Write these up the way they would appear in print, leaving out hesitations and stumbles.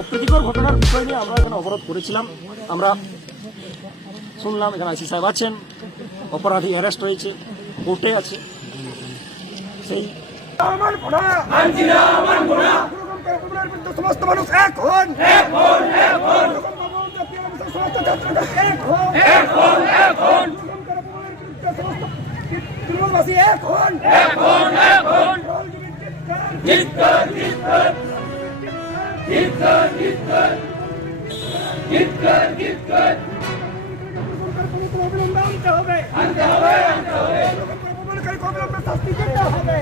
অপ্রীতিকর ঘটনার বিষয় নিয়ে আমরা এখানে অবরোধ করেছিলাম। আমরা শুনলাম এখানে আইসি সাহেব আছেন, অপরাধী অ্যারেস্ট হয়েছে, কোর্টে আছে। সেই সমস্ত মানুষ এক হন, তৃণমূলবাসী এক হন, শাস্তি দিতে হবে।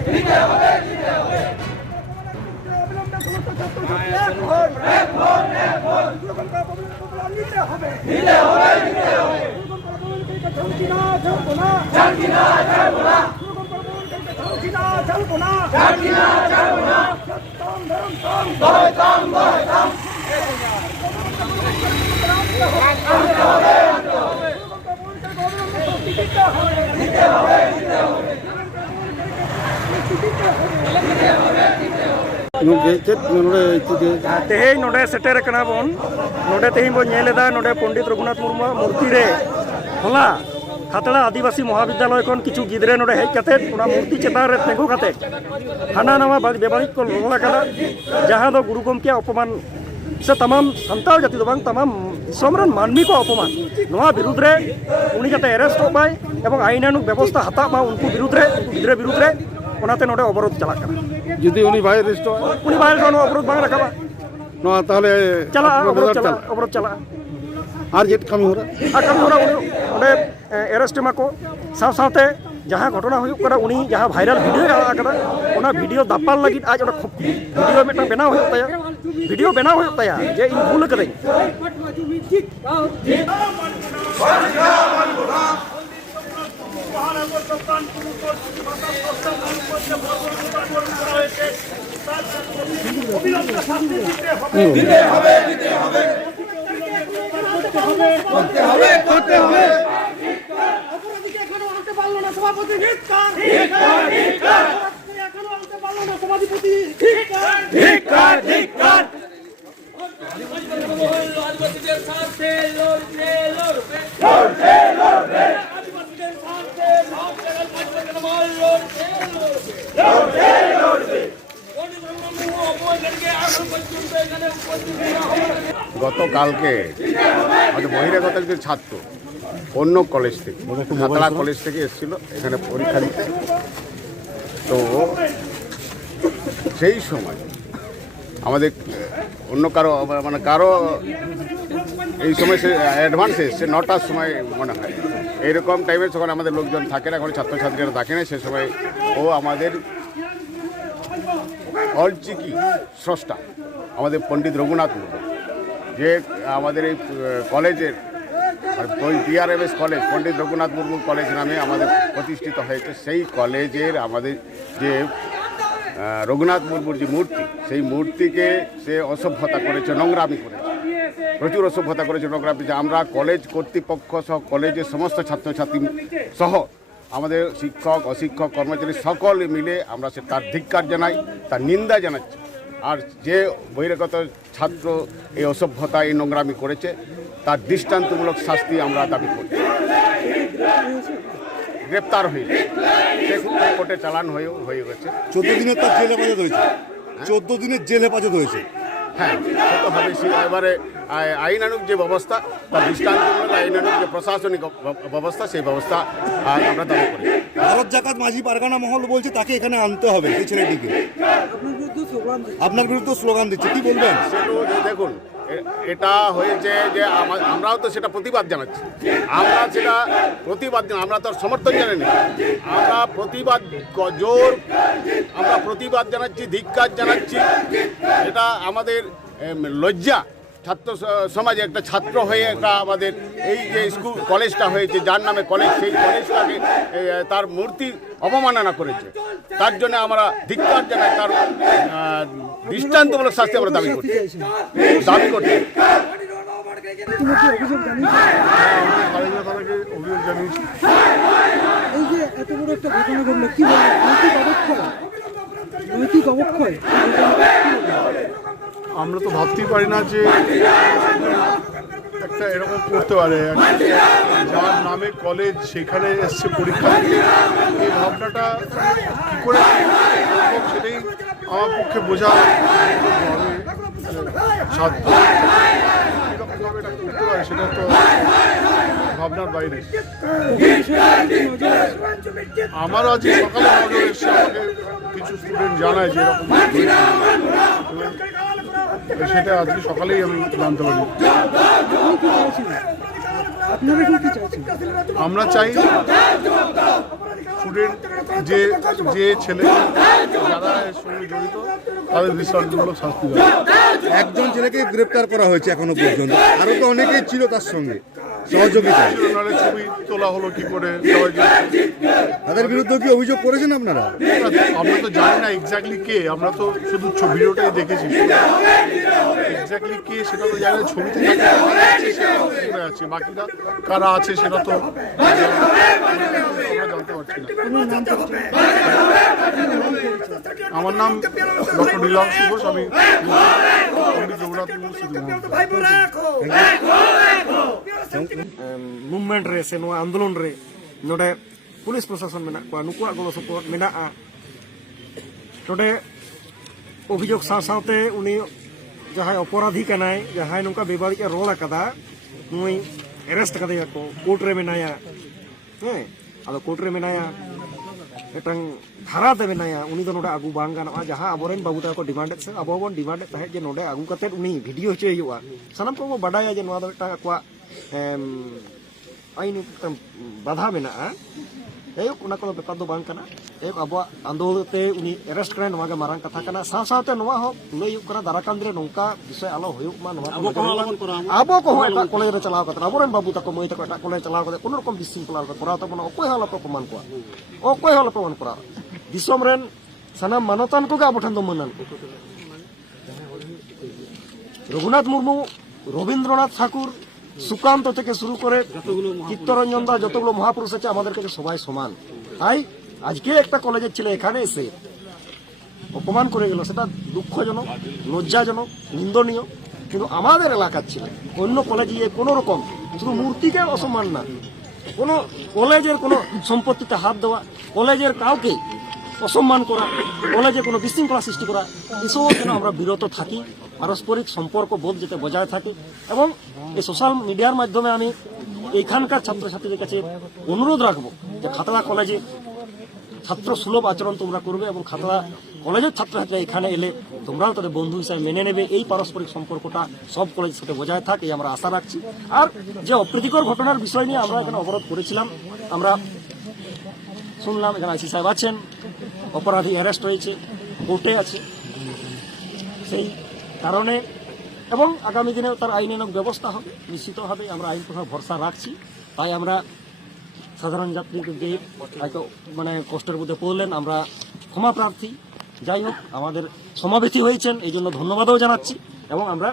तेहें नोडे सेटेर कना बोन नोडे तेहें बो नेलेदा नोडे पंडित रघुनाथ मुर्मू मूर्ति रे होला खातड़ा आदिवासी महाविद्यालय खन किछु गिद्रे नोडे हेज काते ओना मूर्ति चेतान रे तेंगु काते हाना नवा बेबारिक को रोला कदा जहां दो गुरु गमके अपमान से तमाम संताल जाति दो बांग तमाम समरन मानवी को अपमान नवा विरुद्ध रे उनी जाते अरेस्ट हो पाए एवं आईनानुक व्यवस्था हता मा उनको विरुद्ध रे गिद्रे विरुद्ध रे ओनाते नोडे अवरोध चला कना যদি উনি বাইরে রেস্ট उनी बाहर जोनो अवरोध बांग रखाबा না তাহলে चला अवरोध चला আর যেট কামি হরা आकम होरा उन्हें अरेस्ट मा को साव सावते जहाँ घटना हुई करा उनी जहाँ भाइरल वीडियो आकदा ओना वीडियो दापाल लगी आज ओना वीडियो मेटा बनाव होय तया वीडियो बनाव होय तया जे इन भूल कदई গতকালকে আমাদের বহিরাগত একজন ছাত্র অন্য কলেজ থেকে খাতড়া কলেজ থেকে এসেছিল এখানে পরীক্ষা দিতে। তো সেই সময় আমাদের অন্য কারো এই সময় সে অ্যাডভান্স এসছে 9টার সময় মনে হয় এইরকম টাইমে যখন আমাদের লোকজন থাকে না, এখন ছাত্রছাত্রীরা থাকে না, সে সময় ও আমাদের অলচিকি স্রষ্টা আমাদের পণ্ডিত রঘুনাথ মুর্মু যে আমাদের এই কলেজের পিআরএমএস কলেজ পণ্ডিত রঘুনাথ মুর্মু কলেজ নামে আমাদের প্রতিষ্ঠিত হয়েছে। সেই কলেজের আমাদের যে রঘুনাথ মুর্মুর যে মূর্তি, সেই মূর্তিকে সে অসভ্যতা করেছে, নোংরামি করেছে, প্রচুর অসভ্যতা করেছে, নোংরামি। যে আমরা কলেজ কর্তৃপক্ষ সহ কলেজের সমস্ত ছাত্রছাত্রী সহ আমাদের শিক্ষক অশিক্ষক কর্মচারী সকলে মিলে আমরা তার ধিক্কার জানাই, তার নিন্দা জানাচ্ছি। আর যে বহিরাগত ছাত্র এই অসভ্যতা এই নোংরামি করেছে তার দৃষ্টান্তমূলক শাস্তি আমরা দাবি করি। গ্রেপ্তার হয়েছে, সে কোর্টে চালান হয়ে গেছে। 14 দিনের তার জেল হেফাজত হয়েছে, 14 দিনের জেল হেফাজত হয়েছে। হ্যাঁ, সেটা হবে। এবারে আইনানুক যে ব্যবস্থা, তার দৃষ্টান্তমূলক আইনানুক যে প্রশাসনিক ব্যবস্থা, সেই ব্যবস্থা আমরা দাবি করি। ভারত জাকাত মাঝি পারগানা মহল বলছে তাকে এখানে আনতে হবে, এই ছেলেটিকে। আপনার বিরুদ্ধে স্লোগান দিচ্ছে, কি বলবেন? দেখুন, এটা হয়েছে যে আমরাও তো সেটা প্রতিবাদ জানাচ্ছি, আমরা তো সমর্থন জানাই না, আমরা প্রতিবাদ জানাচ্ছি, ধিক্কার জানাচ্ছি। এটা আমাদের লজ্জা। ছাত্র সমাজে একটা ছাত্র হয়ে একটা আমাদের এই যে স্কুল কলেজটা হয়েছে, যার নামে কলেজ, সেই কলেজটাকে তার মূর্তি অবমাননা করেছে, তার জন্য আমরা ধিক্কার জানাই, তার দৃষ্টান্তমূলক শাস্তি আমরা দাবি করছি। এই যে এত বড় একটা ঘটনা ঘটলো, কি বলবো, নৈতিক অবক্ষয় আমরা তো ভাবতেই পারি না যে একটা এরকম করতে পারে, যার নামে কলেজ সেখানে এসছে পরীক্ষা দিতে। এই ভাবনাটা কী করে সম্ভব সেটাই আমার পক্ষে বোঝা সাধ্য। এরকমভাবে এটা করতে পারে সেটা তো ভাবনার বাইরে। আমার আজ সকালে নজর এসছে, আমাকে কিছু স্টুডেন্ট জানায় যে এরকম হয়েছে। সেটা আজকে সকালেই আমি জানতে পারি। আপনারা কি চাইছেন? আমরা চাই স্টুডেন্ট যে ছেলে যারা এর সঙ্গে জড়িত তাদের দৃষ্টান্তমূলক শাস্তি দেওয়া। একজন ছেলেকে গ্রেপ্তার করা হয়েছে এখনো পর্যন্ত, আরো তো অনেকেই ছিল তার সঙ্গে সহযোগিতা। নাহলে ছবি তোলা হলো কি করে সবাইকে? তাদের বিরুদ্ধে কি অভিযোগ করেছেন আপনারা? আমরা তো জানি না এক্স্যাক্টলি কে, আমরা তো শুধু ভিডিওটাই দেখেছি। এক্স্যাক্টলি কে সেটা তো জানি না, ছবিতে দেখা যাচ্ছে, বাকিরা কারা আছে সেটা তো আমরা জানতে পারছি না। আমার নাম ডক্টর নীলাংশু ঘোষ, আমি পণ্ডিত রঘুনাথ মুর্মু স্মৃতি মুভমেন্ট রে সে নোয়া আন্দোলন রে নোডে পুলিশ প্রশাসন মেনা কোয়া নুকুয়া গolo support মেনা'a নোডে অভিযোগ সাথে উনি যাহাই অপরাধী কানায়, যাহাই নৌকা বেবাড়িজ রোল আকাদা, নুই এরেস্ট কাদেয়া को কোর্ট রে মেনায়া। হ্যাঁ, আদো কোর্ট রে মেনায়া এটাং ধারা তে মেনায়া। উনি তো নোডে আগু বাং গানোa যাহা আবরেন বাবু তাকো ডিমান্ড সে আবো বন ডিমান্ড তাহে যে নোডে আগু কাতে উনি ভিডিও হচে হইয়া সানাম को বাডায়া যে নোয়া ᱫᱚ ᱟᱠᱚᱣᱟᱜ আইনি বাধা মেনা'a। ᱮᱭᱚᱠ ᱚᱱᱟ ᱠᱚᱫᱚ ᱵᱮᱯᱟᱨ ᱫᱚ ᱵᱟᱝ ᱠᱟᱱᱟ। ᱮᱭᱚᱠ ᱟᱵᱚᱣᱟᱜ ᱟন্দᱳᱞᱚᱱ ᱛᱮ ᱩᱱᱤ ᱮᱨᱮᱥᱴ ᱠᱟᱱᱟᱭ, ᱱᱚᱣᱟ ᱜᱮ ᱢᱟᱨᱟᱝ ᱠᱟᱛᱷᱟ ᱠᱟᱱᱟ। ᱥᱟᱶᱛᱮ ᱱᱚᱣᱟ ᱦᱚᱸ ᱞᱟᱹᱭ ᱦᱩᱭᱩᱜ ᱠᱟᱱᱟ ᱫᱟᱨᱟᱠᱟᱱ ᱫᱤᱱ ᱨᱮ ᱱᱚᱝᱠᱟ ᱵᱤᱥᱚᱭ ᱟᱞᱚ ᱦᱩᱭᱩᱜ ᱢᱟ। ᱱᱚᱣᱟ ᱟᱵᱚ ᱠᱚᱦᱚᱸ ᱮᱴᱟᱜ ᱠᱚᱞᱮᱡᱽ ᱨᱮ ᱪᱟᱞᱟᱣ ᱠᱟᱛᱮ ᱟᱵᱚᱨᱮᱱ ᱵᱟᱹᱵᱩ ᱛᱟᱠᱚ ᱢᱟᱹᱭ ᱛᱟᱠᱚ ᱮᱴᱟᱜ ᱠᱚᱞᱮᱡᱽ ᱪᱟᱞᱟᱣ ᱠᱟᱛᱮ ᱠᱳᱱᱳ ᱨᱚᱠᱚᱢ ᱵᱤᱥᱤᱝᱠᱷᱚᱞᱟ ᱟᱞᱚ ᱠᱚᱨᱟᱣ ᱛᱟᱵᱚᱱᱟ। ᱚᱠᱚᱭ ᱦᱚᱸ ᱟᱞᱚᱯᱮ ᱚᱯᱚᱢᱟᱱ ᱠᱚᱣᱟ, ᱚᱠᱚᱭ ᱦᱚᱸ ᱟᱞᱚᱯᱮ ᱚᱯᱚᱢᱟᱱ ᱠᱚᱣᱟ। ᱫᱤᱥᱚᱢ ᱨᱮᱱ ᱥᱟᱱᱟᱢ ᱢᱟᱱᱚᱛᱟᱱ ᱠᱚᱜᱮ ᱟᱵᱚ ᱴᱷᱮᱱ ᱫᱚ ᱢᱟᱹᱱᱟᱱ ᱠᱚ। রঘুনাথ মুর্মু, রবীন্দ্রনাথ ঠাকুর, সুকান্ত থেকে শুরু করে চিত্তরঞ্জন দা, যতগুলো মহাপুরুষ আছে আমাদের কাছে সবাই সমান। তাই আজকে একটা কলেজের ছেলে এখানে এসে অপমান করে গেল, সেটা দুঃখজনক, লজ্জাজনক, নিন্দনীয়। কিন্তু আমাদের এলাকার ছেলে অন্য কলেজে গিয়ে কোনো রকম শুধু মূর্তিকে অসম্মান না, কোনো কলেজের কোনো সম্পত্তিতে হাত দেওয়া, কলেজের কাউকে অসম্মান করা, কলেজে কোনো বিশৃঙ্খলা সৃষ্টি করা, এসব যেন আমরা বিরত থাকি। পারস্পরিক সম্পর্ক বোধ যাতে বজায় থাকে। এবং এই সোশ্যাল মিডিয়ার মাধ্যমে আমি এইখানকার ছাত্রছাত্রীদের কাছে অনুরোধ রাখবো যে খাতড়া কলেজে ছাত্র সুলভ আচরণ তোমরা করবে এবং খাতড়া কলেজের ছাত্রছাত্রীরা এখানে এলে তোমরাও তাদের বন্ধু হিসাবে মেনে নেবে। এই পারস্পরিক সম্পর্কটা সব কলেজের সাথে বজায় থাকে, এই আমরা আশা রাখছি। আর যে অপ্রীতিকর ঘটনার বিষয় নিয়ে আমরা এখানে অবরোধ করেছিলাম, আমরা শুনলাম এখানে আইসি সাহেব আছেন, অপরাধী অ্যারেস্ট হয়েছে, কোর্টে আছে, সেই কারণে এবং আগামী দিনে তার আইনানুগ ব্যবস্থা হবে, নিশ্চিতভাবে আমরা আইন প্রথা ভরসা রাখছি। তাই আমরা সাধারণ যাত্রীকে যে হয়তো মানে কষ্টের মধ্যে পড়লেন, আমরা ক্ষমা প্রার্থী। যাই হোক, আমাদের সমাবেশী হয়েছেন এই জন্য ধন্যবাদও জানাচ্ছি এবং আমরা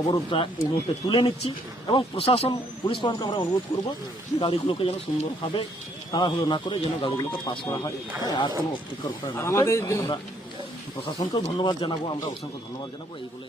অবরোধটা এই মুহূর্তে তুলে নিচ্ছি। এবং প্রশাসন, পুলিশ প্রশাসনকে আমরা অনুরোধ করবো গাড়িগুলোকে যেন সুন্দরভাবে তাড়াহুড়ো না করে যেন গাড়িগুলোকে পাস করা হয়। হ্যাঁ, আর কোনো অপ্রীতিকর ঘটনা না। আমরা প্রশাসনকেও ধন্যবাদ জানাবো, আমরা অসংখ্য ধন্যবাদ জানাবো এই বলে